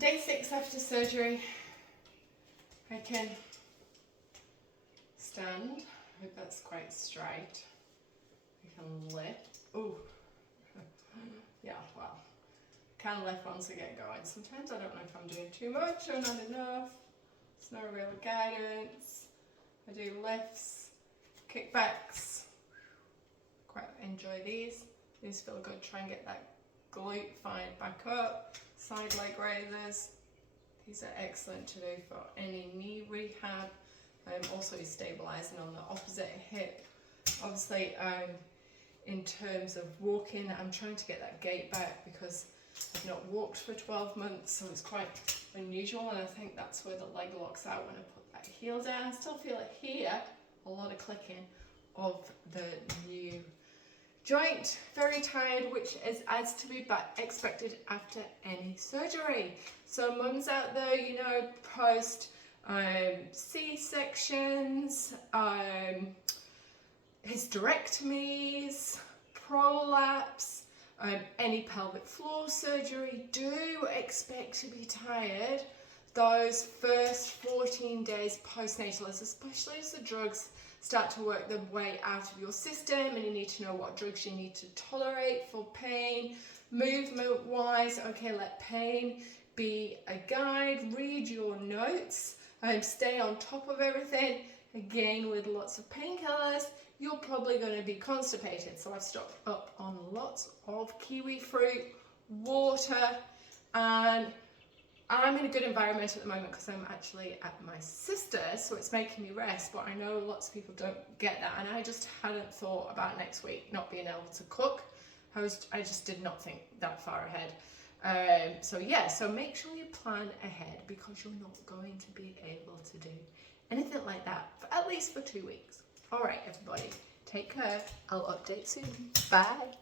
Day 6 after surgery. I can stand. I hope that's quite straight. I can lift. Ooh. Yeah, well, can lift once I get going. Sometimes I don't know if I'm doing too much or not enough. There's no real guidance. I do lifts, kickbacks. Quite enjoy these. These feel good. Try and get that glute fired back up. Side leg raisers. These are excellent to do for any knee rehab. Also stabilizing on the opposite hip. Obviously, in terms of walking, I'm trying to get that gait back because I've not walked for 12 months, so it's quite unusual, and I think that's where the leg locks out when I put that heel down. I still feel it here, a lot of clicking of the new joint. Very tired, which is as to be expected after any surgery. So mums out there, you know, post C-sections, hysterectomies, prolapse, any pelvic floor surgery, do expect to be tired those first 14 days postnatal, especially as the drugs start to work their way out of your system, and you need to know what drugs you need to tolerate for pain. Movement wise, okay, let pain be a guide. Read your notes, stay on top of everything. Again, with lots of painkillers, you're probably going to be constipated, so I've stocked up on lots of kiwi fruit, water, and I'm in a good environment at the moment because I'm actually at my sister's, so it's making me rest, but I know lots of people don't get that, and I just hadn't thought about next week not being able to cook. I just did not think that far ahead. So yeah, so make sure you plan ahead because you're not going to be able to do anything like that, for at least for 2 weeks. All right, everybody, take care. I'll update soon. Bye.